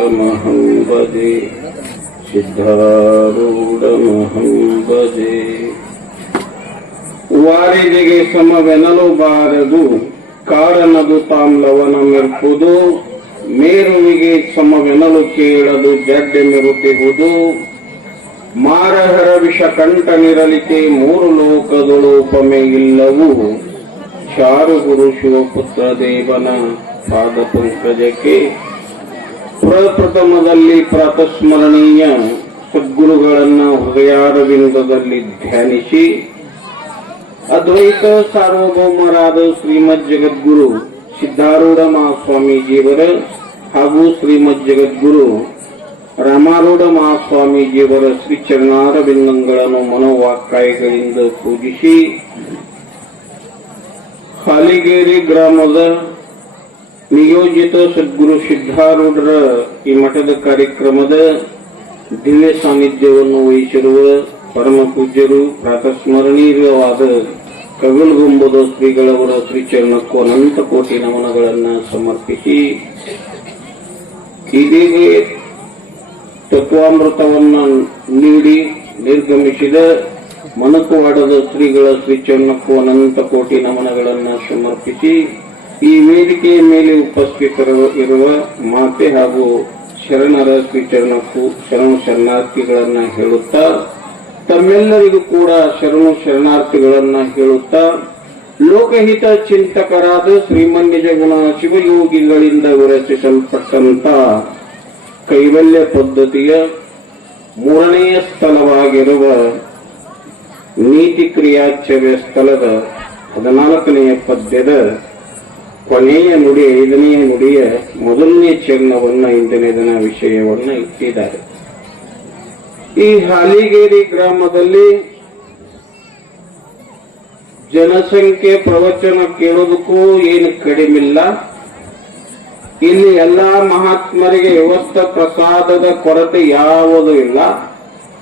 सिद्धारूढमहं भजे ಸಿದ್ಧಾರೂಢಮಹಂ ಭಜೆ ವಾರಿದಿಗೆ ಸಮವೆನಲು ಬಾರದು ಕಾರಣದು ತಾಮ್ಲವನ ಮೆರ್ಪುದು ಮೇರುವಿಗೆ ಸಮವೆನಲು ಕೇಳದು ಜಡ್ಡೆ ಮೆರುತಿಹುದು ಮಾರಹರ ವಿಷ ಕಂಠನಿರಲಿಕೆ ಮೂರು ಲೋಕದೊಳು ಉಪಮೆ ಇಲ್ಲವು ಚಾರು ಗುರು ಶಿವಪುತ್ರ ದೇವನ ಪಾದ ಪಂಕಜಕ್ಕೆ ಪ್ರಪ್ರಥಮದಲ್ಲಿ ಪ್ರಾತಸ್ಮರಣೀಯ ಸದ್ಗುರುಗಳನ್ನ ಹೃದಯಾರವಿಂದದಲ್ಲಿ ಧ್ಯಾನಿಸಿ, ಅದ್ವೈತ ಸಾರ್ವಭೌಮರಾದ ಶ್ರೀಮದ್ ಜಗದ್ಗುರು ಸಿದ್ಧಾರೂಢ ಮಹಾಸ್ವಾಮೀಜಿಯವರ ಹಾಗೂ ಶ್ರೀಮದ್ ಜಗದ್ಗುರು ರಾಮಾರೂಢ ಮಹಾಸ್ವಾಮೀಜಿಯವರ ಶ್ರೀ ಚರಣಾರವಿಂದಗಳನ್ನು ಮನೋವಾಕ್ಕಾಯಗಳಿಂದ ಪೂಜಿಸಿ, ಹಾಲಿಗೇರಿ ಗ್ರಾಮದ ನಿಯೋಜಿತ ಸದ್ಗುರು ಸಿದ್ಧಾರೂಢರ ಈ ಮಠದ ಕಾರ್ಯಕ್ರಮದ ದಿವ್ಯ ಸಾನ್ನಿಧ್ಯವನ್ನು ವಹಿಸಿರುವ ಪರಮ ಪೂಜ್ಯರು ಪ್ರಾತಸ್ಮರಣೀಯವಾದ ಕಗಲ್ಗುಂಬದ ಶ್ರೀಗಳವರ ಶ್ರೀಚರಣಕ್ಕೂ ಅನಂತ ಕೋಟಿ ನಮನಗಳನ್ನು ಸಮರ್ಪಿಸಿ ಇದೀಗ ತತ್ವಾಮೃತವನ್ನ ನೀಡಿ ನಿರ್ಗಮಿಸಿದ ಮನಕವಾಡದ ಶ್ರೀಗಳ ಶ್ರೀಚರಣಕ್ಕೂ ಅನಂತ ಕೋಟಿ ನಮನಗಳನ್ನು ಸಮರ್ಪಿಸಿ ಈ ವೇದಿಕೆಯ ಮೇಲೆ ಉಪಸ್ಥಿತರು ಇರುವ ಮಾತೆ ಹಾಗೂ ಶರಣರ ಸ್ವೀಚರಣಕ್ಕೂ ಶರಣ ಶರಣಾರ್ಥಿಗಳನ್ನ ಹೇಳುತ್ತಾ, ತಮ್ಮೆಲ್ಲರಿಗೂ ಕೂಡ ಶರಣು ಶರಣಾರ್ಥಿಗಳನ್ನ ಹೇಳುತ್ತಾ, ಲೋಕಹಿತ ಚಿಂತಕರಾದ ಶ್ರೀಮನ್ಯ ಜಗುಣ ಶಿವಯೋಗಿಗಳಿಂದ ವಿರಚಿಸಲ್ಪಟ್ಟಂತ ಕೈವಲ್ಯ ಪದ್ಧತಿಯ ಮೂರನೆಯ ಸ್ಥಳವಾಗಿರುವ ನೀತಿ ಕ್ರಿಯಾಚರ್ಯ ಸ್ಥಳದ ಹದಿನಾಲ್ಕನೆಯ ಪದ್ಯದ ಕೊನೆಯ ನುಡಿ ಐದನೆಯ ನುಡಿಯ ಮೊದಲನೇ ಇಂದಿನ ದಿನ ವಿಷಯವನ್ನ ಇಟ್ಟಿದ್ದಾರೆ. ಈ ಹಾಲಿಗೇರಿ ಗ್ರಾಮದಲ್ಲಿ ಜನಸಂಖ್ಯೆ ಪ್ರವಚನ ಕೇಳೋದಕ್ಕೂ ಏನು ಕಡಿಮಿಲ್ಲ. ಇಲ್ಲಿ ಎಲ್ಲಾ ಮಹಾತ್ಮರಿಗೆ ವ್ಯವಸ್ಥ ಪ್ರಸಾದದ ಕೊರತೆ ಯಾವುದೂ ಇಲ್ಲ.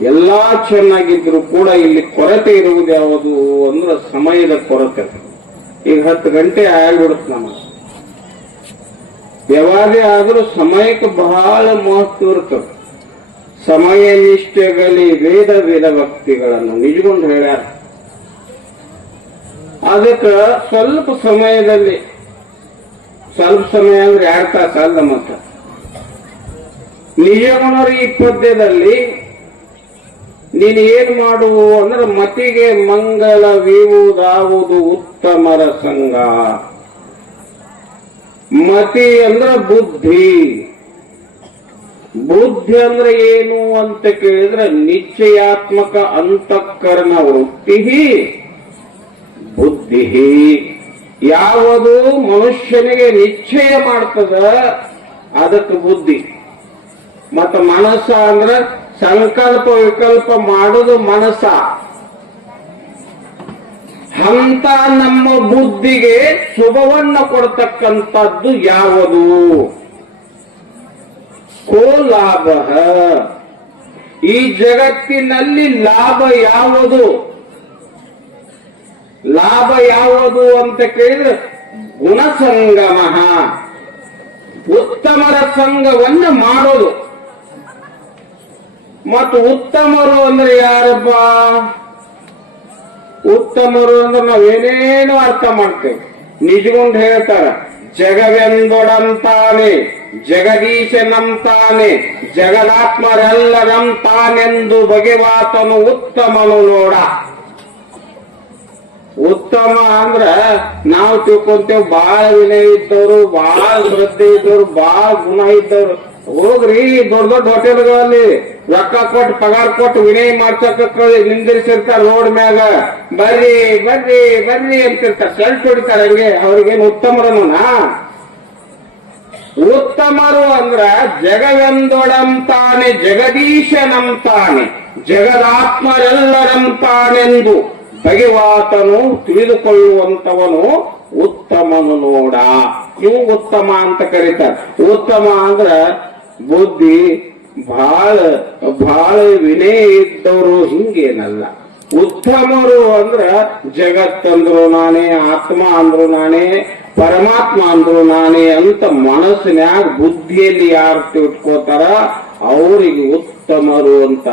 ಎಲ್ಲಾ ಚೆನ್ನಾಗಿದ್ರು ಕೂಡ ಇಲ್ಲಿ ಕೊರತೆ ಇರುವುದು ಯಾವುದು ಅಂದ್ರೆ ಸಮಯದ ಕೊರತೆ. ಈಗ ಹತ್ತು ಗಂಟೆ ಆಗ್ಬಿಡುತ್ತೆ ನಮಗೆ. ಯಾವಾಗೇ ಆದರೂ ಸಮಯಕ್ಕೆ ಬಹಳ ಮಹತ್ವ ಇರ್ತದೆ. ಸಮಯ ನಿಷ್ಠೆಗಲಿ ವೇದ ವೇದ ಭಕ್ತಿಗಳನ್ನು ನಿಜಗೊಂಡು ಹೇಳ್ಯಾರ. ಅದಕ್ಕೆ ಸ್ವಲ್ಪ ಸಮಯದಲ್ಲಿ, ಸ್ವಲ್ಪ ಸಮಯ ಅಂದ್ರೆ ಎರಡು ತಾಸು ಅಲ್ಲ ಮತ್ತ. ನಿಜಗುಣರು ಈ ಪದ್ಯದಲ್ಲಿ ನೀನು ಏನ್ ಮಾಡುವು ಅಂದ್ರೆ ಮತಿಗೆ ಮಂಗಳವಿವುದಾವುದು ಉತ್ತಮರ ಸಂಘ ಮತಿ ಅಂದ್ರೆ ಬುದ್ಧಿ. ಬುದ್ಧಿ ಅಂದ್ರೆ ಏನು ಅಂತ ಕೇಳಿದ್ರೆ ನಿಶ್ಚಯಾತ್ಮಕ ಅಂತಃಕರಣ ವೃತ್ತಿ ಬುದ್ಧಿ ಯಾವುದು ಮನುಷ್ಯನಿಗೆ ನಿಶ್ಚಯ ಮಾಡ್ತದ ಅದಕ್ಕೆ ಬುದ್ಧಿ. ಮತ್ತ ಮನಸ್ಸ ಅಂದ್ರೆ ಸಂಕಲ್ಪ ವಿಕಲ್ಪ ಮಾಡೋದು ಮನಸ್ಸ. ಅಂತ ನಮ್ಮ ಬುದ್ಧಿಗೆ ಶುಭವನ್ನ ಕೊಡ್ತಕ್ಕಂಥದ್ದು ಯಾವುದು? ಕೋ ಲಾಭ ಈ ಜಗತ್ತಿನಲ್ಲಿ ಲಾಭ ಯಾವುದು? ಲಾಭ ಯಾವುದು ಅಂತ ಕೇಳಿದ್ರೆ ಗುಣಸಂಗಮ. ಉತ್ತಮರ ಸಂಘವನ್ನ ಮಾಡೋದು. ಮತ್ತು ಉತ್ತಮರು ಅಂದ್ರೆ ಯಾರಪ್ಪ? ಉತ್ತಮರು ಅಂದ್ರೆ ನಾವೇನೇನು ಅರ್ಥ ಮಾಡ್ತೇವೆ. ನಿಜಗೊಂಡು ಹೇಳ್ತಾರ, ಜಗವೆಂದೊಡಂತಾನೆ, ಜಗದೀಶನಂತಾನೆ, ಜಗದಾತ್ಮರೆಲ್ಲರಂತಾನೆಂದು ಬಗೆವಾತನು ಉತ್ತಮನು ನೋಡ. ಉತ್ತಮ ಅಂದ್ರ ನಾವು ತಿಳ್ಕೊಂತೇವ್, ಬಾಳ ವಿನಯ ಇದ್ದವರು, ಬಾಳ ಶ್ರದ್ಧೆ ಇದ್ದವ್ರು, ಬಾಳ ಗುಣ ಇದ್ದವ್ರು. ಹೋಗ್ರಿ, ದೊಡ್ಡ ದೊಡ್ಡ ಹೋಟೆಲ್ಗಳಲ್ಲಿ ರೊಕ್ಕ ಕೊಟ್ಟು, ಪಗಾರ ಕೊಟ್ಟು ವಿನಯ ಮಾಡ್ತಕ್ಕ ನಿಂದಿರಿಸಿರ್ತಾರ ರೋಡ್ ಮ್ಯಾಗ. ಬರ್ರಿ ಬರ್ರಿ ಬರ್ರಿ ಅಂತಿರ್ತಾರ. ಸೆಲ್ಟ್ ಹೊಡಿತಾರ ಹಂಗೆ. ಅವ್ರಿಗೇನು ಉತ್ತಮರನಾ ಉತ್ತಮರು ಅಂದ್ರ ಜಗವೆಂದೊಡಂತಾನೆ ಜಗದೀಶನಂತಾನೆ, ಜಗದಾತ್ಮರೆಲ್ಲರಂತಾನೆಂದು ಬಗೆವಾತನು ತಿಳಿದುಕೊಳ್ಳುವಂತವನು ಉತ್ತಮನು ನೋಡ. ಇವು ಉತ್ತಮ ಅಂತ ಕರೀತಾರೆ. ಉತ್ತಮ ಅಂದ್ರ ಬುದ್ಧಿ ಬಹಳ ಬಹಳ ವಿನಯ ಇದ್ದವರು ಹಿಂಗೇನಲ್ಲ. ಉತ್ತಮರು ಅಂದ್ರ ಜಗತ್ತಂದ್ರು ನಾನೇ, ಆತ್ಮ ಅಂದ್ರು ನಾನೇ, ಪರಮಾತ್ಮ ಅಂದ್ರು ನಾನೇ ಅಂತ ಮನಸ್ಸಿನ್ಯಾಗ ಬುದ್ಧಿಯಲ್ಲಿ ಯಾರು ತಿಳ್ಕೋತಾರ ಅವರಿಗೆ ಉತ್ತಮರು ಅಂತ.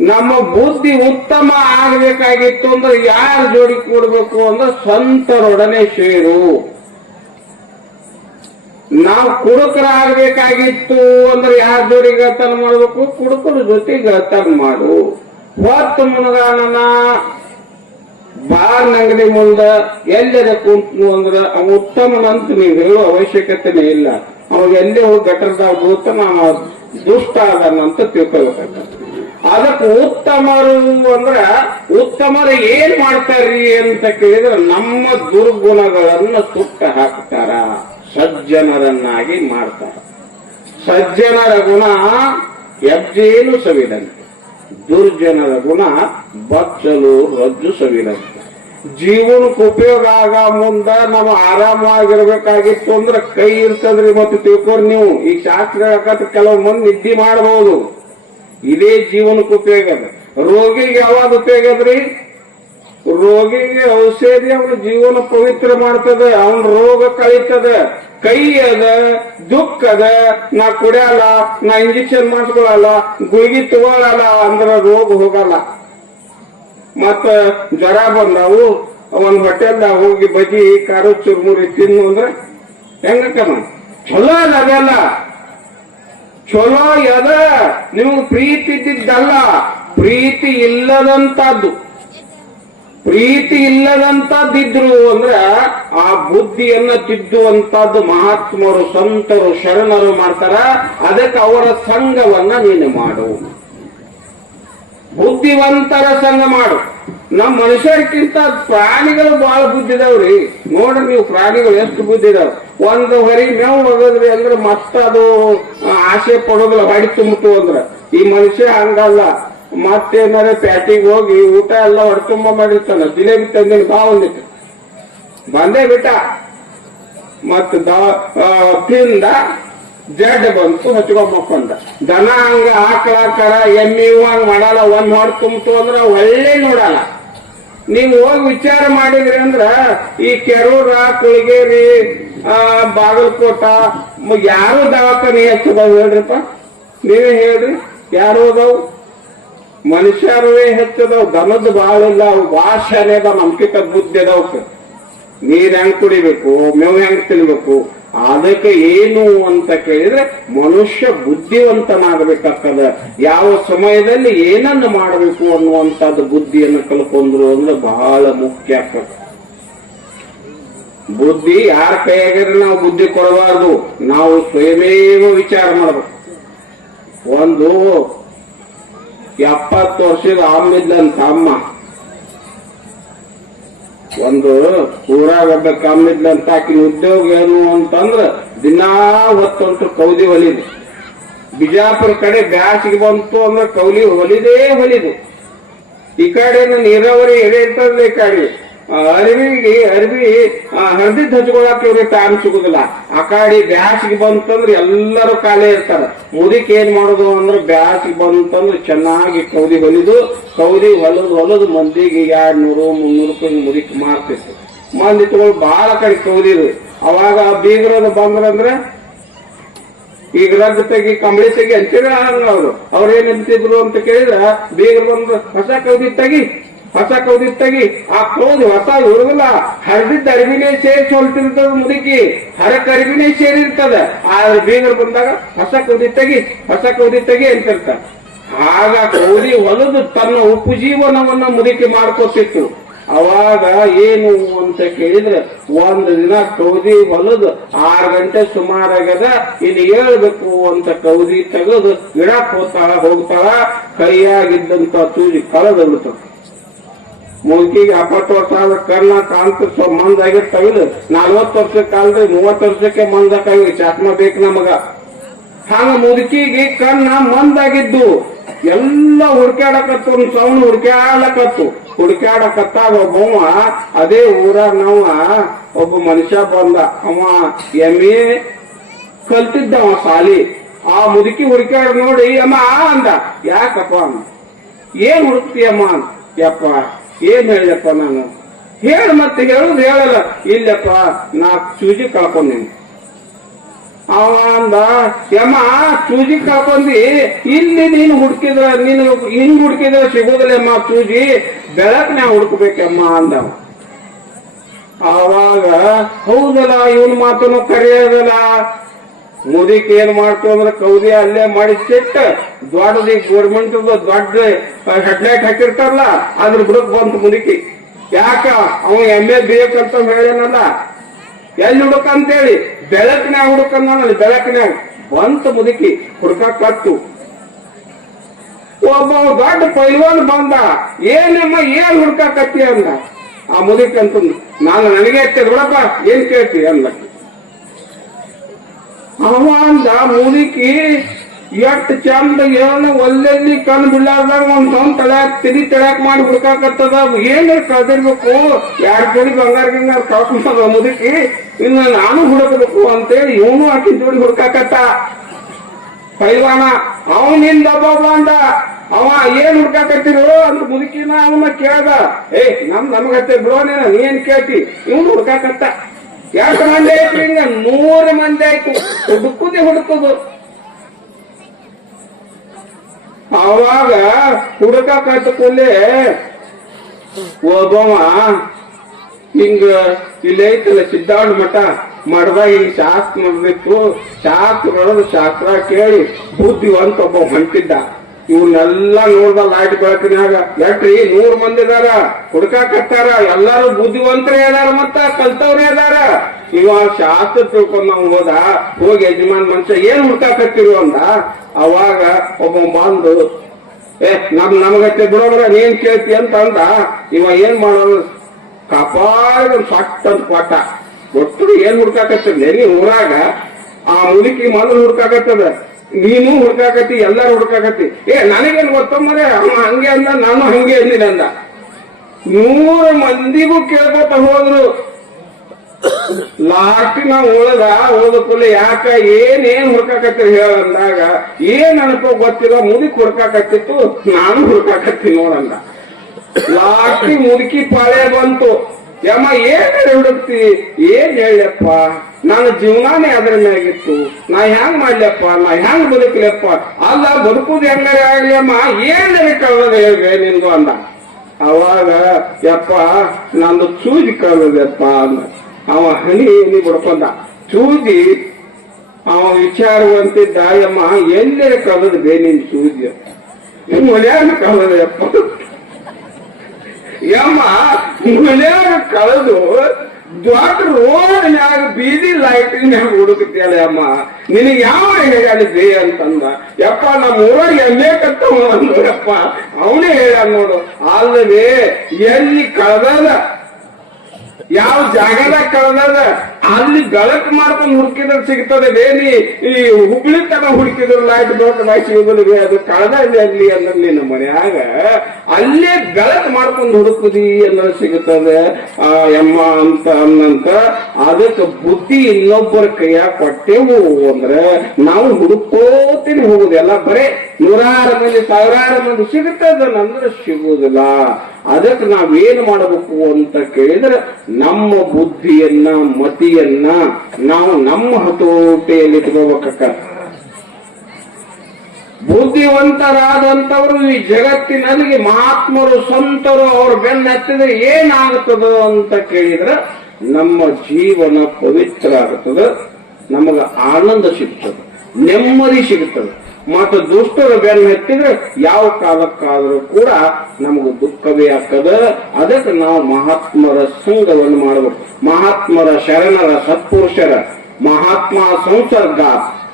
ನಮ್ಮ ಬುದ್ಧಿ ಉತ್ತಮ ಆಗಬೇಕಾಗಿತ್ತು ಅಂದ್ರೆ ಯಾರು ಜೋಡಿ ಕೂಡ್ಬೇಕು ಅಂದ್ರೆ ಸ್ವಂತರೊಡನೆ ಸೇರು. ನಾವು ಕುಡುಕರಾಗಬೇಕಾಗಿತ್ತು ಅಂದ್ರೆ ಯಾರ ಜೋಡಿ ಗೆಳತನ ಮಾಡಬೇಕು? ಕುಡುಕರ ಜೊತೆ ಗೆಳತನ ಮಾಡು. ಹೊತ್ತು ಮುನಗಾನನ ಬಾರ್ ಅಂಗಡಿ ಮುಂದ ಎಲ್ಲೆದ ಕುಂತು ಅಂದ್ರ ಅವ ಉತ್ತಮನಂತ ನೀವು ಹೇಳೋ ಅವಶ್ಯಕತೆನೇ ಇಲ್ಲ. ಅವಾಗ ಎಲ್ಲಿ ಹೋಗಿ ಗಟ್ಟರದಾಗ ಭೂತ ನಾನು ದುಷ್ಟ ಅದನ್ನಂತ ತಿಳ್ಕೊಬೇಕಾಗ್ತದೆ ಅದಕ್ಕೆ ಉತ್ತಮರು ಅಂದ್ರ ಉತ್ತಮರು ಏನ್ ಮಾಡ್ತಾರ್ರಿ ಅಂತ ಕೇಳಿದ್ರೆ ನಮ್ಮ ದುರ್ಗುಣಗಳನ್ನು ಸುಟ್ಟ ಹಾಕ್ತಾರ. ಸಜ್ಜನರನ್ನಾಗಿ ಮಾಡ್ತಾರ. ಸಜ್ಜನರ ಗುಣ ಎಬ್ಜೇನು ಸವಿದಂತೆ. ದುರ್ಜನರ ಗುಣ ಬಚ್ಚಲು ರಜ್ಜು ಸವಿದಂತೆ. ಜೀವನಕ್ಕೆ ಉಪಯೋಗ ಆಗ ಮುಂದ ನಾವು ಆರಾಮಾಗಿರ್ಬೇಕಾಗಿತ್ತು ಅಂದ್ರೆ ಕೈ ಇರ್ತದ್ರಿ ಮತ್ತೆ ತಿಳ್ಕೊಂಡ್ ನೀವು. ಈ ಶಾಸ್ತ್ರ ಕೆಲವು ಮಂದಿ ನಿದ್ದೆ ಮಾಡಬಹುದು ಇದೇ ಜೀವನಕ್ಕೆ ಉಪಯೋಗ ರೋಗಿಗೆ ಯಾವಾಗ ಉಪಯೋಗ ಅದ್ರಿ? ರೋಗಿಗೆ ಔಷಧಿ ಅವನ ಜೀವನ ಪವಿತ್ರ ಮಾಡ್ತದೆ, ಅವನ ರೋಗ ಕಳೀತದೆ, ಕೈ ಅದ, ದುಃಖ ಅದ, ನಾ ಕುಡಿಯಲ್ಲ ನಾ ಇಂಜೆಕ್ಷನ್ ಮಾಡಿಸ್ಕೊಳಲ್ಲ, ಗುಳಿಗೆ ತಗೊಳಲ್ಲ ಅಂದ್ರ ರೋಗ ಹೋಗಲ್ಲ. ಮತ್ತ ಜ್ವರ ಬಂದಾವು, ಒಂದ್ ಹೋಟೆಲ್ದಾಗ ಹೋಗಿ ಬಜ್ಜಿ ಕಾರು ಚುರ್ಮುರಿ ತಿನ್ನು ಅಂದ್ರೆ ಹೆಂಗ ಚಲೋ ಅದ ಅದಲ್ಲ. ಚಲೋ ಅದ ನಿಮ್ಗೆ ಪ್ರೀತಿ ಇದ್ದಿದ್ದಲ್ಲ, ಪ್ರೀತಿ ಇಲ್ಲದಂತದ್ದು. ಪ್ರೀತಿ ಇಲ್ಲದಂತದ್ದಿದ್ರು ಅಂದ್ರ ಆ ಬುದ್ಧಿಯನ್ನ ತಿದ್ದುವಂತದ್ದು ಮಹಾತ್ಮರು, ಸಂತರು, ಶರಣರು ಮಾಡ್ತಾರ. ಅದಕ್ಕೆ ಅವರ ಸಂಘವನ್ನ ನೀನು ಮಾಡು. ಬುದ್ಧಿವಂತರ ಸಂಘ ಮಾಡು. ನಮ್ಮ ಮನುಷ್ಯರಿಗಿಂತ ಪ್ರಾಣಿಗಳು ಬಹಳ ಬುದ್ಧಿ ಇದಾವ್ರಿ ನೋಡ್ರಿ ನೀವು ಪ್ರಾಣಿಗಳು ಎಷ್ಟು ಬುದ್ಧಿ ಇದಾವ ಒಂದು ಹೊರಿ ಮೇವು ಹೋಗೋದ್ರಿ ಅಂದ್ರೆ ಮತ್ತದು ಆಸೆ ಪಡೋದಿಲ್ಲ, ಬಾಡಿ ತುಂಬಿತು ಅಂದ್ರ. ಈ ಮನುಷ್ಯ ಹಂಗಲ್ಲ. ಮತ್ತೇನಾರ ಪ್ಯಾಟಿಗೆ ಹೋಗಿ ಊಟ ಎಲ್ಲ ಹೊಡ್ಕೊಂಬ ಮಾಡಿರ್ತಾನ ಜಿಲೇಬಿ ತಂದಿನ ಬಾ ಒಂದಿತ್ತು. ಬಂದೇ ಬಿಟ್ಟ. ಮತ್ತ ತಿಂದ ಜಡ್ ಬಂತು ಹಚ್ಕೊಂಡ್ ದನ ಹಂಗ ಆಕಳ, ಕರ, ಎಮ್ಮಿ ಹಂಗ ಮಾಡಲ್ಲ, ಒಂದ್ ಹೊಡ್ ತುಂಬಿತು ಅಂದ್ರ ಒಳ್ಳೆ ನೋಡಲ್ಲ. ನೀವು ಹೋಗಿ ವಿಚಾರ ಮಾಡಿದ್ರಿ ಅಂದ್ರ ಈ ಕೆರೂರ, ಕುಳಗೇರಿ ಬಾಗಲಕೋಟ ಯಾರು ದವಾಖಾನೆ ಹೆಚ್ಚದಾವ್ ಹೇಳ್ರಿಪ್ಪ ನೀವೇ ಹೇಳ್ರಿ, ಯಾರು ಅದಾವು? ಮನುಷ್ಯರವೇ ಹೆಚ್ಚದವು, ದನದ ಬಾಳಿಲ್ಲ ವಾಸನೆ ಅದ ನಂಬಿಕೆ ಬುದ್ಧಿ ಅದಾವಕ್ಕೆ ನೀರ್ ಹೆಂಗ್ ಕುಡಿಬೇಕು, ಮೇವು ಹೆಂಗ್ ತಿನ್ಬೇಕು, ಅದಕ್ಕೆ ಏನು ಅಂತ ಕೇಳಿದ್ರೆ ಮನುಷ್ಯ ಬುದ್ಧಿವಂತನಾಗಬೇಕಾಗ್ತದ. ಯಾವ ಸಮಯದಲ್ಲಿ ಏನನ್ನ ಮಾಡಬೇಕು ಅನ್ನುವಂಥದ್ದು ಬುದ್ಧಿಯನ್ನು ಕಲ್ಕೊಂಡ್ರು ಅಂದ್ರೆ ಬಹಳ ಮುಖ್ಯ ಆಗ್ತದ. ಬುದ್ಧಿ ಯಾರ ಕೈಯಾಗಿದ್ರೆ ನಾವು ಬುದ್ಧಿ ಕೊಡಬಾರ್ದು, ನಾವು ಸ್ವಯಮೇವ ವಿಚಾರ ಮಾಡಬೇಕು. ಒಂದು ಎಪ್ಪತ್ತು ವರ್ಷದ ಅಮ್ಮಿದ್ಲಂತ ಅಮ್ಮ ಒಂದು ಊರಾಗ ಒಬ್ಬ ಕಮ್ಮಿದ್ಲಂತ ಆಕಿನ ಉದ್ಯೋಗ ಏನು ಅಂತಂದ್ರ ದಿನಾ ಹೊತ್ತೊಂಟು ಕೌದಿ ಹೊಲಿದು. ಬಿಜಾಪುರ ಕಡೆ ಬ್ಯಾಸಿಗೆ ಬಂತು ಅಂದ್ರೆ ಕೌಲಿ ಹೊಲಿದೇ ಹೊಲಿದು. ಈ ಕಡೆ ನೀರಾವರಿ ಎಡೆ ಇರ್ತದೆ ಈ ಕಡೆ. ಅರಿವಿಗೆ ಅರಿವಿ ಹರಿದಿದ್ದು ಹಚ್ಕೊಳಕ್ ಇವ್ರಿಗೆ ಟೈಮ್ ಸಿಗುದಿಲ್ಲ. ಆ ಕಾಡಿ ಬ್ಯಾಸಿಗೆ ಬಂತಂದ್ರೆ ಎಲ್ಲರೂ ಖಾಲಿ ಇರ್ತಾರ. ಮುದಿಕ್ ಏನ್ ಮಾಡೋದು ಅಂದ್ರೆ ಬ್ಯಾಸಿಗೆ ಬಂತಂದ್ರೆ ಚೆನ್ನಾಗಿ ಕೌದಿ ಹೊಲಿದು, ಕೌದಿ ಹೊಲದು ಹೊಲದು ಮಂದಿಗೆ ಎರಡ್ ನೂರು ಮುನ್ನೂರು ರೂಪಾಯಿ ಮುದಿಕ್ ಮಾರ್ತಿತ್ತು. ಮಂದಿ ತಗೊಳ್ ಬಹಳ ಕಡೆ ಕೌದಿದು ಅವಾಗ ಬೀಗರದು ಬಂದ್ರಂದ್ರೆ ಈಗ ರದ್ದು ತೆಗಿ, ಕಂಬಳಿ ತೆಗಿ ಅಂತೀರ ಅವರು ಅವ್ರು. ಏನ್ ಅಂತಿದ್ರು ಅಂತ ಕೇಳಿದ್ರ ಬೀಗ್ರ ಬಂದು ಹೊಸ ಕೌದಿ ತೆಗಿ ಹೊಸ ಕೌದಿ ತೆಗಿ, ಆ ಕೌದಿ ಹೊಸ ಹುಡುಗಲ್ಲ ಹರಿದಿದ್ದ ಅರಿವಿನೇ ಸೇರಿಸಿ ಸೋಲ್ತಿರ್ತದ ಮುದುಕಿ. ಹರಕ ಅರಿವಿನೇ ಸೇರಿರ್ತದ ಆದ್ರೆ ಬೀಗರು ಬಂದಾಗ ಹೊಸ ಕೌದಿ ತೆಗಿ, ಹೊಸ ಕೌದಿ ತೆಗಿ ಆಗ ಕೌದಿ ಹೊಲದು ತನ್ನ ಉಪಜೀವನವನ್ನ ಮುದುಕಿ ಮಾಡ್ಕೋತಿತ್ತು. ಅವಾಗ ಏನು ಅಂತ ಕೇಳಿದ್ರೆ, ಒಂದು ದಿನ ಕೌದಿ ಹೊಲದು ಆರು ಗಂಟೆ ಸುಮಾರಾಗದ ಇಲ್ಲಿ ಹೇಳ್ಬೇಕು ಅಂತ ಕೌದಿ ತೆಗೆದು ಗಿಡ ಹೋಗ್ತಾಳ ಹೋಗ್ತಾಳ, ಕೈಯಾಗಿದ್ದಂತ ತೂಜಿ ಕಳೆದ ಮುದುಕಿಗೆ ಎಪ್ಪತ್ತು ವರ್ಷ ಆದ ಕರ್ಣ ಕಾಂತ ಮಂದ ಮಂದಾಗಿರ್ತಾವಿಲ್ಲ ನಲ್ವತ್ತು ವರ್ಷ ಕಾಲದ ಮೂವತ್ತು ವರ್ಷಕ್ಕೆ ಮಂದಕ್ಕಾಗಿ ಚಾತ್ಮ ಬೇಕು ನಮಗ. ಹಾಗ ಮುದುಕಿಗೆ ಕಣ್ಣ ಮಂದಾಗಿದ್ದು ಎಲ್ಲ ಹುಡ್ಕ್ಯಾಡಕತ್ತು, ಒಂದ್ ಸೌಂಡ್ ಹುಡ್ಕ್ಯಾಡಕತ್ತು. ಹುಡ್ಕ್ಯಾಡಕತ್ತಾಗ ಒಬ್ಬವ ಅದೇ ಊರಾಗ ನಾವ ಒಬ್ಬ ಮನುಷ್ಯ ಬಂದ. ಅವ ಎಮ್ಮೆ ಕಲ್ತಿದ್ದ ಅವ ಸಾಲಿ. ಆ ಮುದುಕಿ ಹುಡ್ಕ್ಯಾಡ ನೋಡಿ ಅಮ್ಮ ಅಂದ. ಯಾಕಪ್ಪ ಅಮ್ಮ ಏನ್ ಹುಡುಕ್ತಿಯಮ್ಮ? ಅಂತ ಯಪ್ಪ ಏನ್ ಹೇಳಿದಪ್ಪ ನಾನು? ಹೇಳ ಮತ್ತೆ, ಹೇಳುದು ಹೇಳಲ್ಲ. ಇಲ್ಲಪ್ಪ ನಾ ಚೂಜಿ ಕಳ್ಕೊಂಡೀನಿ ಅವ ಅಂದ ಯಮ್ಮ ಚೂಜಿ ಕಳ್ಕೊಂಡಿ ಇಲ್ಲಿ ನೀನು ಹುಡುಕಿದ್ರ, ನೀನು ಹಿಂಗ್ ಹುಡುಕಿದ್ರ ಸಿಗೋದಿಲ್ಲಮ್ಮ ಚೂಜಿ ಬೆಳಕನ್ಯಾಗ ಹುಡುಕ್ಬೇಕಮ್ಮ ಅಂದ. ಆವಾಗ, ಹೌದಲ್ಲ, ಇವನ್ ಮಾತನ್ನು ಕರೆಯೋದಲ್ಲ. ಮುದಿಕ್ ಏನ್ ಮಾಡ್ತು ಅಂದ್ರೆ ಕೌದಿ ಅಲ್ಲೇ ಮಾಡಿ ಸಿಟ್ಟ ದೊಡ್ಡದಿ ಗೋರ್ಮೆಂಟ್ ದೊಡ್ಡ ಹೆಡ್ಲೈಟ್ ಹಾಕಿರ್ತಾರಲ್ಲ, ಅದ್ರ ಬುಡಕ್ ಬಂತು ಮುದುಕಿ. ಯಾಕ? ಅವ ಎಮ್ಮೆ ಬೇಕಂತ ಹೇಳೇನಲ್ಲ? ಎಲ್ಲಿ ಹುಡುಕ ಅಂತೇಳಿ? ಬೆಳಕಿನ್ಯಾಗ ಹುಡುಕಂದ ಬೆಳಕಿನ್ಯಾಗ. ಬಂತ ಮುದುಕಿ, ಹುಡುಕ ಕತ್ತು. ಒಬ್ಬ ದೊಡ್ಡ ಪೈಲ್ವಾನ್ ಬಂದ, ಏನಮ್ಮ, ಏನ್ ಹುಡ್ಕಾಕತ್ತಿ? ಅಂದ. ಆ ಮುದುಕಿ ಅಂತ ನಾನು ನನಗೆ ಬಿಡಪ್ಪ, ಏನ್ ಕೇಳ್ತಿ? ಅಂದ. ಅವ ಅಂದ ಮುದುಕಿ ಎಷ್ಟ್ ಚಂದ ಏನು ಒಲ್ಲೆಲ್ಲಿ ಕಣ್ ಬಿಡ್ಲಾರ್ದಾಗ ಒಂದ್ ಸೌಂಡ್ ತಳ್ಯಾಕ್ ತಿರಿ ತಳ್ಯಾಕ್ ಮಾಡಿ ಹುಡ್ಕಾಕತ್ತದ. ಏನ್ ಕದಿರ್ಬೇಕು ಎರಡ್ ಜೋಡಿ ಬಂಗಾರ ಗಿಂಗಾರ ಕಳ್ಕೊಂಡದ ಮುದುಕಿ ಇನ್ನ ನಾನು ಹುಡುಕಬೇಕು ಅಂತೇಳಿ ಇವನು ಆಕಿನ ಜೋಡಿ ಹುಡ್ಕಾಕತ್ತ. ಪೈಲ್ವಾನ ಅವನಿಂದ ಅಂದ ಅವ ಏನ್ ಹುಡ್ಕಾಕತ್ತಿರು ಅಂತ ಮುದುಕಿನ ಅವನ ಕೇಳ್ದ. ಏ, ನಮ್ ನಮಗತ್ತೆ ನೀ ನೀನ್ ಕೇಳ್ತಿ. ಇವನು ಹುಡ್ಕಾಕತ್ತ. ಎಷ್ಟು ಮಂದಿ ಆಯ್ತು ಹಿಂಗ ನೂರು ಮಂದಿ ಆಯ್ತು ಹುಡುಕುದೇ ಹುಡುಕುದು. ಅವಾಗ ಹುಡುಕ ಕೂಡಲೇ ಒಬ್ಬವ ಹಿಂಗ ಇಲ್ಲಿ ಐತಲ್ಲ ಸಿದ್ದಾರ್ಥ ಮಠ ಮಡದ ಹಿಂಗ್ ಶಾಸ್ತ್ರ ನಡೆದಿತ್ತು ಶಾಸ್ತ್ರ ಶಾಸ್ತ್ರ ಕೇಳಿ ಬುದ್ಧಿವಂತ ಒಬ್ಬ ಹೊಂಟಿದ್ದ. ಇವನ್ನೆಲ್ಲ ನೋಡ್ದ ಲೈಟ್ ಬೆಳಕಿನಾಗ ಎಟ್ರಿ ನೂರ್ ಮಂದಿ ಇದಾರ? ಹುಡ್ಕಾಕತ್ತಾರ ಎಲ್ಲಾರು ಬುದ್ಧಿವಂತರೇ ಅದಾರ ಮತ್ತ ಕಲ್ತವ್ರೇ ಅದಾರ? ಇವ ಶಾಸ್ತ್ರ ತಿಳ್ಕೊಂಡ್ ನಾವು ಹೋದ, ಹೋಗಿ ಯಜಮಾನ್ ಮನುಷ್ಯ, ಏನ್ ಹುಡ್ಕಾಕತ್ತಿರು ಅಂದ, ಅವಾಗ ಒಬ್ಬ ಬಂದು, ಏ, ನಮ್, ನಮಗತ್ತೆ ಬಿಡೋದ್ರ ನೀನ್ ಕೇಳ್ತಿ ಅಂತ ಅಂದ. ಇವ ಏನ್ ಮಾಡೋದು? ಕಪಾಳ ಸಟ್ ಅಂತ ಪಾಠ. ಒಟ್ಟು ಏನ್ ಹುಡ್ಕಾಕತ್ತಿರ್ಲಿ ನೀ ಊರಾಗ ಆ ಮುದುಕಿ ಮೊದಲು ಹುಡ್ಕಾಕತ್ತದ ನೀನು ಹುಡ್ಕಾಕತ್ತಿ, ಎಲ್ಲಾರು ಹುಡ್ಕಾಕತ್ತಿ. ಏ, ನನಗೇನ್ ಗೊತ್ತಮ್ಮರೆ ಅವ ಹಂಗೆ ಅಂದ, ನಾನು ಹಂಗೆ ಅಂದಿನ ಅಂದ. ನೂರು ಮಂದಿಗೂ ಕೇಳ್ಕೊತ ಹೋದ್ರು. ಲಾಸ್ಟ್ ನಾವು ಉಳದ ಉಳದ ಯಾಕ ಏನೇನ್ ಹುಡ್ಕಾಕತ್ತಿ ಹೇಳಂದಾಗ ಏನ್ ಅನ್ಕೋ ಗೊತ್ತಿಲ್ಲ, ಮುದುಕ್ ಹುಡ್ಕಾಕತ್ತಿತ್ತು, ನಾನು ಹುಡ್ಕಾಕತ್ತೀನಿ ನೋಡಂದ ಲಾಸ್ಟಿ ಮುದುಕಿ ಪಾಳೆ ಬಂತು. ಯಮ್ಮ ಏನ್ ಹುಡುಕ್ತಿ? ಏನ್ ಹೇಳಪ್ಪ? ನನ್ನ ಜೀವನಾನೇ ಅದ್ರ ಮ್ಯಾಗಿತ್ತು. ನಾ ಹೆಂಗ್ ಮಾಡ್ಲಪ್ಪ? ನಾ ಹೆಂಗ್ ಬದುಕಲಪ್ಪ? ಅಲ್ಲ, ಬದುಕುದು ಆಗ್ಲಿ ಅಮ್ಮ? ಏನ್ ಕಳ್ದ ಹೇಳ್ಬೇ ನಿಂದು ಅಂದ. ಅವಾಗ, ಯಪ್ಪ, ನಂದು ಚೂಜಿ ಕಳ್ದಪ್ಪ ಅಂದ. ಅವ ಹನಿ ಹನಿ ಬಡ್ಕೊಂಡ. ಚೂಜಿ ಅವ ವಿಚಾರವಂತಿದ್ದ, ಯಮ್ಮ ಎಲ್ಲೇ ಕಳ್ದ ಬೇ ನಿನ್ ಚೂಜಿ ಮನ್ಯಾಗ ಯಪ್ಪ. ಯಮ್ಮ ಮನ್ಯಾಗ ಕಳೆದು ದೊಡ್ಡ ರೋಡ್ನ್ಯಾಗ ಬೀದಿ ಲೈಟಿನ್ಯಾಗ ಹುಡುಕತಿಯಲ್ಲ ಅಮ್ಮ. ನಿನಗೆ ಯಾವ ಹೇಳಿ ಅಂತಂದ. ಯಪ್ಪ ನಮ್ಮ ಊರಾಗ ಎಮ್ಮೆ ಕತ್ತವ ಅಂದ್ರಪ್ಪ. ಅವನೇ ಹೇಳ ನೋಡು. ಅಲ್ಲವೇ, ಎಲ್ಲಿ ಕಳೆದದ? ಯಾವ ಜಾಗದಾಗ ಕಳೆದದ? ಅಲ್ಲಿ ಗಲಕ್ ಮಾಡ್ಕೊಂಡು ಹುಡುಕಿದ್ರೆ ಸಿಗ್ತದೆ, ಬೇಲಿ ಈ ಹುಬ್ಳಿ ತನ ಹುಡುಕಿದ್ರು ಲೈಟ್ ಬೆಳಕದಾಗ ಸಿಗುದಿಲ್ಲ ಬೇ ಅದು ಕಳೆದ ಅಲ್ಲಿ ಅಂದ್ರೆ ನಿನ್ನ ಮನೆಯಾಗ, ಅಲ್ಲೇ ಗಲಕ್ ಮಾಡ್ಕೊಂಡು ಹುಡುಕುದಿ ಅಂದ್ರೆ ಸಿಗುತ್ತದೆ. ಆ ಎಮ್ಮ ಅಂತ ಅನ್ನಂತ, ಅದಕ್ಕೆ ಬುದ್ಧಿ ಇನ್ನೊಬ್ಬರ ಕೈಯಾಗ ಕೊಟ್ಟೆವು ಅಂದ್ರೆ ನಾವು ಹುಡುಕೋತೀನಿ ಹೋಗುದು. ಎಲ್ಲ ಬರೇ ನೂರಾರು ಮಂದಿ, ಸಾವಿರಾರು ಮಂದಿ ಸಿಗುತ್ತದೆ ಅಂದ್ರೆ ಸಿಗುವುದಿಲ್ಲ ಅದಕ್ಕೆ ನಾವೇನು ಮಾಡಬೇಕು ಅಂತ ಕೇಳಿದ್ರೆ ನಮ್ಮ ಬುದ್ಧಿಯನ್ನ ಮತಿಯನ್ನ ನಾವು ನಮ್ಮ ಹತೋಟಿಯಲ್ಲಿ ತಗೋಬೇಕ ಬುದ್ಧಿವಂತರಾದಂತವರು ಈ ಜಗತ್ತಿನಲ್ಲಿ ಮಹಾತ್ಮರು, ಸಂತರು ಅವ್ರ ಬೆನ್ನತ್ತಿದ್ರೆ ಏನಾಗುತ್ತದೋ ಅಂತ ಕೇಳಿದ್ರೆ ನಮ್ಮ ಜೀವನ ಪವಿತ್ರ ಆಗುತ್ತದೆ ನಮಗ ಆನಂದ ಸಿಗ್ತದೆ, ನೆಮ್ಮದಿ ಸಿಗುತ್ತದೆ ಮತ್ತು ದುಷ್ಟರ ಬೆನ್ನ ಹತ್ತಿದ್ರೆ ಯಾವ ಕಾಲಕ್ಕಾದರೂ ಕೂಡ ನಮಗೆ ದುಃಖವೇ ಆಗ್ತದ. ಅದಕ್ಕೆ ನಾವು ಮಹಾತ್ಮರ ಸಂಘವನ್ನು ಮಾಡಬೇಕು. ಮಹಾತ್ಮರ ಶರಣರ ಸತ್ಪುರುಷರ ಮಹಾತ್ಮ ಸಂಸರ್ಗ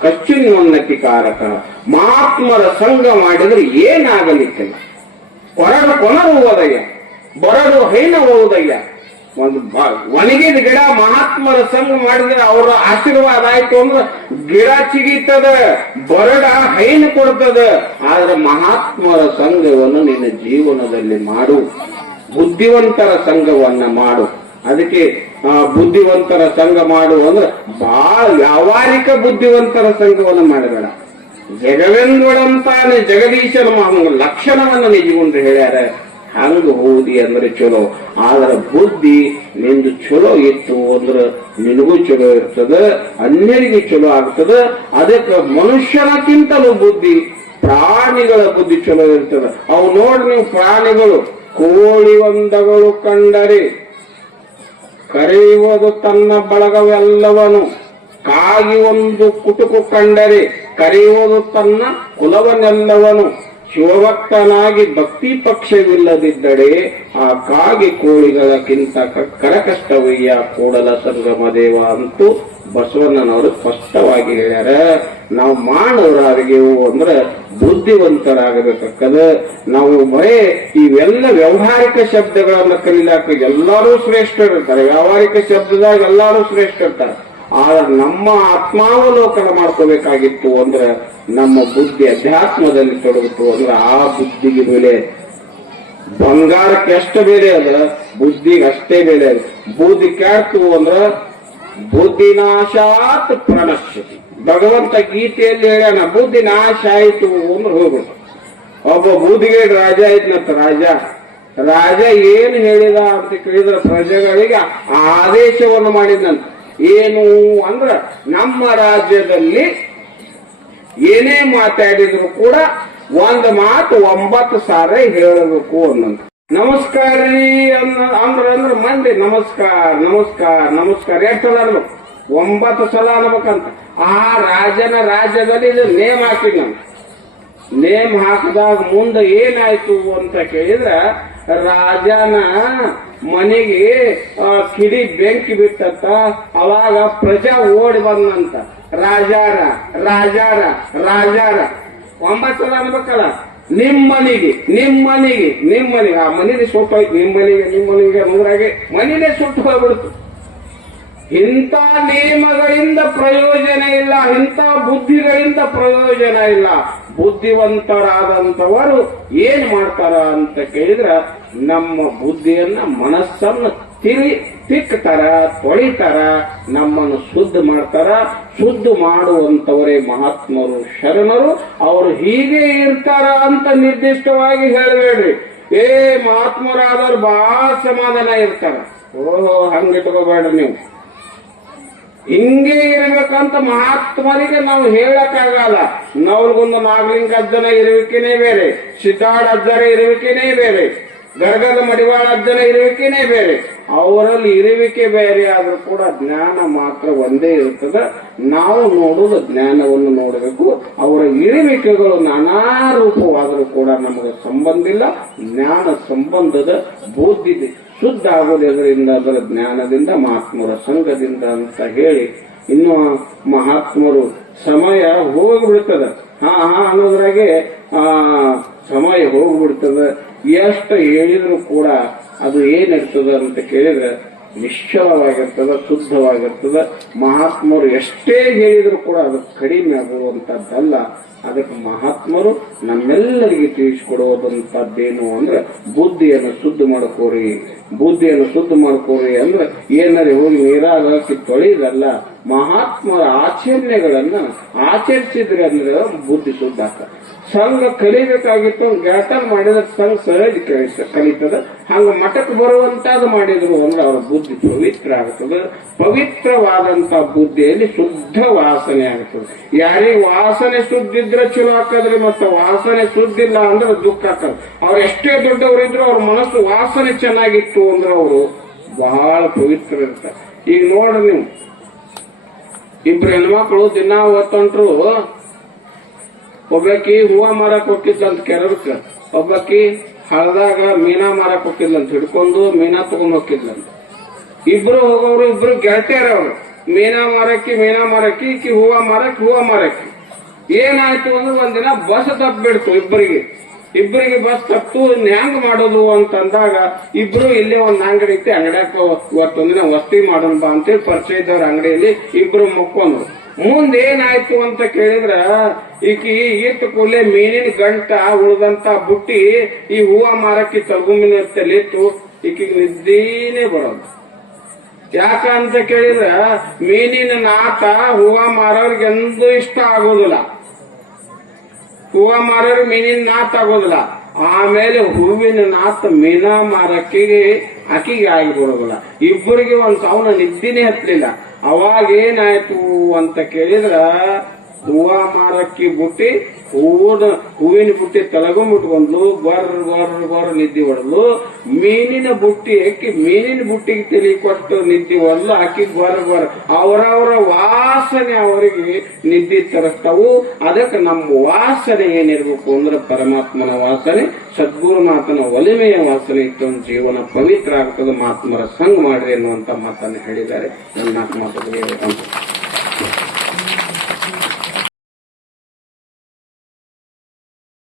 ಕಚ್ಚಿನ್ನೋನ್ನತಿ ಕಾರಕ. ಮಹಾತ್ಮರ ಸಂಘ ಮಾಡಿದ್ರೆ ಏನಾಗಲಿಕ್ಕಿಲ್ಲ. ಕೊರಡು ಕೊನರುವುದಯ್ಯ ಬರಡು ಹೈನವುದಯ್ಯ ಒಂದು ಒಣಗಿದ ಗಿಡ ಮಹಾತ್ಮರ ಸಂಘ ಮಾಡಿದ್ರೆ ಅವರ ಆಶೀರ್ವಾದ ಆಯ್ತು ಅಂದ್ರೆ ಗಿಡ ಚಿಗಿತದ, ಬರಡ ಹೈನು ಕೊಡ್ತದ. ಆದ್ರೆ ಮಹಾತ್ಮರ ಸಂಘವನ್ನು ನಿನ್ನ ಜೀವನದಲ್ಲಿ ಮಾಡು. ಬುದ್ಧಿವಂತರ ಸಂಘವನ್ನ ಮಾಡು. ಅದಕ್ಕೆ ಬುದ್ಧಿವಂತರ ಸಂಘ ಮಾಡು ಅಂದ್ರೆ ಬಹಳ ವ್ಯಾವಹಾರಿಕ ಬುದ್ಧಿವಂತರ ಸಂಘವನ್ನು ಮಾಡಬೇಡ. ಜಗವೆಂದೊಳಂತಾನೆ ಜಗದೀಶನ ಲಕ್ಷಣವನ್ನು ನಿಜಗೊಂಡು ಹೇಳ್ಯಾರ. ಹಂಗ ಹೋದಿ ಅಂದ್ರೆ ಚಲೋ. ಆದ್ರ ಬುದ್ಧಿ ನಿಂದು ಚಲೋ ಇತ್ತು ಅಂದ್ರೆ ನಿನಗೂ ಚಲೋ ಇರ್ತದ, ಅನ್ಯರಿಗೆ ಚಲೋ ಆಗ್ತದ. ಅದಕ್ಕೆ ಮನುಷ್ಯನಕ್ಕಿಂತಲೂ ಬುದ್ಧಿ, ಪ್ರಾಣಿಗಳ ಬುದ್ಧಿ ಚಲೋ ಇರ್ತದ. ಅವು ನೋಡಿ ನೀವು ಪ್ರಾಣಿಗಳು, ಕೋಳಿ ಒಂದಗಳು ಕಂಡರೆ ಕರೆಯುವುದು ತನ್ನ ಬಳಗವೆಲ್ಲವನು. ಕಾಗಿ ಒಂದು ಕುಟುಕು ಕಂಡರೆ ಕರೆಯುವುದು ತನ್ನ ಕುಲವನ್ನೆಲ್ಲವನು. ಶಿವಭಕ್ತನಾಗಿ ಭಕ್ತಿ ಪಕ್ಷವಿಲ್ಲದಿದ್ದರೆ ಆ ಕಾಗೆ ಕೋಳಿಗಳಕ್ಕಿಂತ ಕರಕಷ್ಟವಯ್ಯ ಕೂಡಲ ಸಂಗಮ ದೇವ ಅಂತೂ ಬಸವಣ್ಣನವರು ಸ್ಪಷ್ಟವಾಗಿ ಹೇಳ್ಯಾರ. ನಾವು ಮಾನವರಾಗಿವು ಅಂದ್ರೆ ಬುದ್ಧಿವಂತರಾಗಬೇಕಕ್ಕದ. ನಾವು ಬರೇ ಇವೆಲ್ಲ ವ್ಯವಹಾರಿಕ ಶಬ್ದಗಳನ್ನ ಕಲಿಲಾಕ ಎಲ್ಲರೂ ಶ್ರೇಷ್ಠರಿರ್ತಾರೆ ವ್ಯಾವಹಾರಿಕ ಶಬ್ದದಾಗ ಎಲ್ಲರೂ ಶ್ರೇಷ್ಠ ಇರ್ತಾರೆ. ನಮ್ಮ ಆತ್ಮಾವಲೋಕನ ಮಾಡ್ಕೋಬೇಕಾಗಿತ್ತು ಅಂದ್ರೆ ನಮ್ಮ ಬುದ್ಧಿ ಅಧ್ಯಾತ್ಮದಲ್ಲಿ ತೊಡಗಿತು ಅಂದ್ರೆ ಆ ಬುದ್ಧಿಗೆ ಬೆಲೆ. ಬಂಗಾರಕ್ಕೆ ಎಷ್ಟು ಬೆಲೆ ಅದ, ಬುದ್ಧಿಗೆ ಅಷ್ಟೇ ಬೆಲೆ ಅದ. ಬುದ್ಧಿ ಅಂದ್ರ ಬುದ್ಧಿನಾಶಾತ್ ಪ್ರಣಶ್ಯತಿ. ಭಗವಂತ ಗೀತೆಯಲ್ಲಿ ಹೇಳೋಣ ಬುದ್ಧಿ ನಾಶ ಆಯಿತು ಅಂದ್ರೆ ಹೋಗ್ಬಿಟ್ಟು ಒಬ್ಬ ಬೂದಿಗೆ ರಾಜ ಇದ್ನಂತ ರಾಜ. ರಾಜ ಏನು ಹೇಳಿದ ಅಂತ ಕೇಳಿದ್ರೆ ಪ್ರಜೆಗಳಿಗೆ ಆದೇಶವನ್ನು ಮಾಡಿದಂತ ಏನು ಅಂದ್ರ ನಮ್ಮ ರಾಜ್ಯದಲ್ಲಿ ಏನೇ ಮಾತಾಡಿದ್ರು ಕೂಡ ಒಂದ್ ಮಾತು ಒಂಬತ್ತು ಸಾರ ಹೇಳಬೇಕು ಅನ್ನಂತ ನಮಸ್ಕಾರ ರೀ ಅನ್ನ ಅಂದ್ರ ಅಂದ್ರ ಮಂದಿ ನಮಸ್ಕಾರ ನಮಸ್ಕಾರ ನಮಸ್ಕಾರ. ಎಷ್ಟು ಸಲ ಅನ್ಬೇಕು. ಒಂಬತ್ತು ಸಲ ಅನ್ಬೇಕಂತ. ಆ ರಾಜನ ರಾಜ್ಯದಲ್ಲಿ ಇದು ನೇಮ್ ಹಾಕಿದ್ ನಾನು. ನೇಮ್ ಹಾಕಿದಾಗ ಮುಂದೆ ಏನಾಯ್ತು ಅಂತ ಕೇಳಿದ್ರ ರಾಜನ ಮನೆಗೆ ಕಿಡಿ ಬೆಂಕಿ ಬಿಟ್ಟಂತ ಅವಾಗ ಪ್ರಜಾ ಓಡಿ ಬಂದಂತ. ರಾಜಾರ ರಾಜಾರ ರಾಜಾರ. ಒಂಬತ್ತು ಅನ್ಬೇಕಲ್ಲ ನಿಮ್ ಮನೆಗೆ ನಿಮ್ ಮನೆಗೆ ನಿಮ್ ಮನೆಗೆ ಆ ಮನೇಲಿ ಸುಟ್ಟು ಹೋಯ್ತು. ನಿಮ್ ಮನೆಗೆ ನಿಮ್ ಮನೆಗೆ ನೂರಾಗೆ ಮನೇಲೆ ಸುಟ್ಟು ಹೋಗ್ಬಿಡ್ತು. ಇಂಥ ನಿಯಮಗಳಿಂದ ಪ್ರಯೋಜನ ಇಲ್ಲ, ಇಂಥ ಬುದ್ಧಿಗಳಿಂದ ಪ್ರಯೋಜನ ಇಲ್ಲ. ಬುದ್ಧಿವಂತರಾದಂಥವರು ಏನ್ ಮಾಡ್ತಾರ ಅಂತ ಕೇಳಿದ್ರ ನಮ್ಮ ಬುದ್ಧಿಯನ್ನ ಮನಸ್ಸನ್ನ ತಿರಿ ತಿಕ್ತಾರ, ತೊಳಿತಾರ, ನಮ್ಮನ್ನು ಶುದ್ಧ ಮಾಡ್ತಾರ. ಶುದ್ಧ ಮಾಡುವಂತವರೇ ಮಹಾತ್ಮರು, ಶರಣರು. ಅವರು ಹೀಗೆ ಇರ್ತಾರ ಅಂತ ನಿರ್ದಿಷ್ಟವಾಗಿ ಹೇಳಬೇಡ್ರಿ. ಏ ಮಹಾತ್ಮರಾದವ್ರು ಬಹಳ ಸಮಾಧಾನ ಇರ್ತಾರ. ಓಹೋ, ಹಂಗಿಟ್ಕೋಬೇಡ್ರಿ ನೀವು. ಹಿಂಗೆ ಇರಬೇಕಂತ ಮಹಾತ್ಮರಿಗೆ ನಾವು ಹೇಳಕ್ಕಾಗಲ್ಲ. ನವಲ್ಗುಂದ ನಾಗಲಿಂಗ ಅಜ್ಜನ ಇರುವಿಕೆನೇ ಬೇರೆ ಸಿದ್ದಾಡ ಅಜ್ಜರ ಇರುವಿಕೆನೇ ಬೇರೆ, ಗರ್ಗದ ಮಡಿವಾಳ ಅಜ್ಜನ ಇರುವಿಕೆನೇ ಬೇರೆ. ಅವರಲ್ಲಿ ಇರುವಿಕೆ ಬೇರೆ ಆದ್ರೂ ಕೂಡ ಜ್ಞಾನ ಮಾತ್ರ ಒಂದೇ ಇರ್ತದೆ ನಾವು ನೋಡುವುದು ಜ್ಞಾನವನ್ನು ನೋಡಬೇಕು. ಅವರ ಇರುವಿಕೆಗಳು ನಾನಾ ರೂಪವಾದರೂ ಕೂಡ ನಮಗೆ ಸಂಬಂಧ ಇಲ್ಲ. ಜ್ಞಾನ ಸಂಬಂಧದ ಬುದ್ಧಿ ಶುದ್ಧ ಆಗೋದು ಎದರಿಂದ ಅದರ ಜ್ಞಾನದಿಂದ, ಮಹಾತ್ಮರ ಸಂಘದಿಂದ ಅಂತ ಹೇಳಿ, ಇನ್ನು ಮಹಾತ್ಮರು ಸಮಯ ಹೋಗ್ಬಿಡ್ತದ. ಹಾ ಹಾ ಅನ್ನೋದ್ರಾಗೆ ಆ ಸಮಯ ಹೋಗ್ಬಿಡ್ತದ. ಎಷ್ಟು ಹೇಳಿದ್ರು ಕೂಡ ಅದು ಏನಿರ್ತದ ಅಂತ ಕೇಳಿದ್ರೆ ನಿಶ್ಚಲವಾಗಿರ್ತದ, ಶುದ್ಧವಾಗಿರ್ತದ, ಮಹಾತ್ಮರು ಎಷ್ಟೇ ಹೇಳಿದರೂ ಕೂಡ ಅದು ಕಡಿಮೆ ಆಗುವಂತದ್ದಲ್ಲ. ಅದಕ್ಕೆ ಮಹಾತ್ಮರು ನಮ್ಮೆಲ್ಲರಿಗೆ ತಿಳಿಸಿಕೊಡುವುದಂತದ್ದೇನು ಅಂದ್ರೆ, ಬುದ್ಧಿಯನ್ನು ಶುದ್ಧ ಮಾಡ್ಕೋರಿ. ಬುದ್ಧಿಯನ್ನು ಶುದ್ಧ ಮಾಡ್ಕೋರಿ ಅಂದ್ರೆ ಏನಾರ ಹೋಗಿ ನೀರಾಗಿ ತೊಳೆಯದಲ್ಲ ಮಹಾತ್ಮರ ಆಚರಣೆಗಳನ್ನ ಆಚರಿಸಿದ್ರೆ ಅಂದ್ರೆ ಬುದ್ಧಿ ಶುದ್ಧ ಆಗ್ತದೆ. ಸಂಘ ಕಲಿಬೇಕಾಗಿತ್ತು ಗ್ಯಾಟರ್ ಮಾಡಿದ ಸಂಘ ಸರಿಯಾಗಿ ಕಲಿತ ಕಲಿತದ. ಹಂಗ ಮಠಕ್ಕೆ ಬರುವಂತಾದ ಮಾಡಿದ್ರು ಅಂದ್ರೆ ಅವರ ಬುದ್ಧಿ ಪವಿತ್ರ ಆಗ್ತದೆ. ಪವಿತ್ರವಾದಂತ ಬುದ್ಧಿಯಲ್ಲಿ ಶುದ್ಧ ವಾಸನೆ ಆಗ್ತದೆ. ಯಾರಿಗೆ ವಾಸನೆ ಶುದ್ಧಿದ್ರೆ ಚಲೋ ಹಾಕದ್ರಿ ಮತ್ತೆ ವಾಸನೆ ಶುದ್ಧಿಲ್ಲ ಅಂದ್ರೆ ದುಃಖ ಆಗ್ತದೆ. ಅವ್ರು ಎಷ್ಟೇ ದೊಡ್ಡವರಿದ್ರು ಅವ್ರ ಮನಸ್ಸು ವಾಸನೆ ಚೆನ್ನಾಗಿತ್ತು ಅಂದ್ರೆ ಅವರು ಬಹಳ ಪವಿತ್ರ ಇರ್ತಾರೆ. ಈಗ ನೋಡ್ರಿ ನೀವು. ಇಬ್ರು ಹೆಣ್ಮಕ್ಳು ದಿನ ಹೊತ್ತೊಂಟ್ರು ಒಬ್ಬಾಕಿ ಹೂವ ಮಾರಕ್ ಹೋಗಿದ್ಲಂತ ಕೆರರ್ಕ ಒಬ್ಬಾಕಿ ಹಳದಾಗ ಮೀನಾ ಮಾರಕ್ ಅಂತ ಹಿಡ್ಕೊಂಡು ಮೀನಾ ತಗೊಂಡ್ ಹೋಗಿದ್ಲಂತ ಇಬ್ರು ಹೋಗೋರು ಇಬ್ರು ಗೆಳತಿಯರ ಅವರು. ಮೀನಾ ಮಾರಕ್ಕಿ ಮೀನಾ ಮಾರಕ್ಕಿ, ಈಕಿ ಹೂವ ಮಾರಕ್, ಹೂವ ಮಾರಕ್ಕಿ. ಏನಾಯ್ತು ಅಂದ್ರೆ ಒಂದಿನ ಬಸ್ ತಪ್ಪಿಬಿಡ್ತು ಇಬ್ಬರಿಗೆ ಇಬ್ಬರಿಗೆ ಬಸ್ ತಪ್ಪು ನ್ಯಾಂಗ್ ಮಾಡೋದು ಅಂತಂದಾಗ ಇಬ್ರು ಇಲ್ಲೇ ಒಂದ್ ಅಂಗಡಿ ಐತಿ ಅಂಗಡಿಯಾಕ ಇವತ್ತೊಂದಿನ ವಸ್ತಿ ಮಾಡೋಣ ಬಾ ಅಂತೇಳಿ ಪರಿಚಯ ಇದ್ದವ್ರ ಅಂಗಡಿಯಲ್ಲಿ ಇಬ್ರು ಮುಕ್ಕೊಂಡ್ರು. ಮುಂದೆ ಏನಾಯ್ತು ಅಂತ ಕೇಳಿದ್ರ, ಈಕಿ ಈತ ಕೂಡಲೇ ಮೀನಿನ ಗಂಟ ಉಳ್ದಂತ ಬುಟ್ಟಿ ಈ ಹೂವ ಮಾರಕ್ಕೆ ತಲುಗುಮಿನ ತಲೆತ್ತು ಈಕಿಗೆ ನಿದ್ದೀನೇ ಬರೋದು. ಯಾಕ ಅಂತ ಕೇಳಿದ್ರ, ಮೀನಿನ ನಾಟ ಹೂವ ಮಾರೋರ್ಗೆ ಎಂದೂ ಇಷ್ಟ ಆಗೋದಿಲ್ಲ. ಹೂವ ಮಾರೋರ್ ಮೀನಿನ ನಾಟ ಆಗೋದಿಲ್ಲ. ಆಮೇಲೆ ಹೂವಿನ ನಾಥ ಮೀನಾ ಮಾರಕ್ಕಿಗೆ ಅಕ್ಕಿಗೆ ಆಗಿಬಿಡೋದಿಲ್ಲ ಇಬ್ಬರಿಗೆ ಒಂದು ಸಾವನ ನಿದ್ದಿನೇ ಹತ್ತಲಿಲ್ಲ. ಅವಾಗ ಏನಾಯ್ತು ಅಂತ ಕೇಳಿದ್ರ, ಹೂವ ಮಾರಕ್ಕಿ ಬುಟ್ಟಿ, ಹೂವಿನ ಹೂವಿನ ಬುಟ್ಟಿ ತಲಗು ಮುಟ್ಕೊಂಡ್ಲು ಗೊರ್ ಗೊರ್ ಗೊರ್ ನಿದ್ದೆ ಹೊಡೆದ್ಲು. ಮೀನಿನ ಬುಟ್ಟಿ ಅಕ್ಕಿ ಮೀನಿನ ಬುಟ್ಟಿಗೆ ತಲಿ ಕೊಟ್ಟು ನಿದ್ದೆ ಹೊಡಲು ಹಾಕಿ ಗೊರ್ ಗೊರ್ ಅವರವರ ವಾಸನೆ ಅವರಿಗೆ ನಿದ್ದೆ ತರಿಸ್ತಾವು. ಅದಕ್ಕೆ ನಮ್ಮ ವಾಸನೆ ಏನಿರ್ಬೇಕು ಅಂದ್ರೆ ಪರಮಾತ್ಮನ ವಾಸನೆ, ಸದ್ಗುರುನಾಥನ ಒಲಿಮೆಯ ವಾಸನೆ ಇತ್ತು. ಜೀವನ ಪವಿತ್ರ ಆಗ್ತದೆ, ಮಹಾತ್ಮರ ಸಂಘ ಮಾಡ್ರಿ ಅನ್ನುವಂತ ಮಾತನ್ನು ಹೇಳಿದ್ದಾರೆ. ನನ್ನ ಮಾತುಗಳಿಗೆ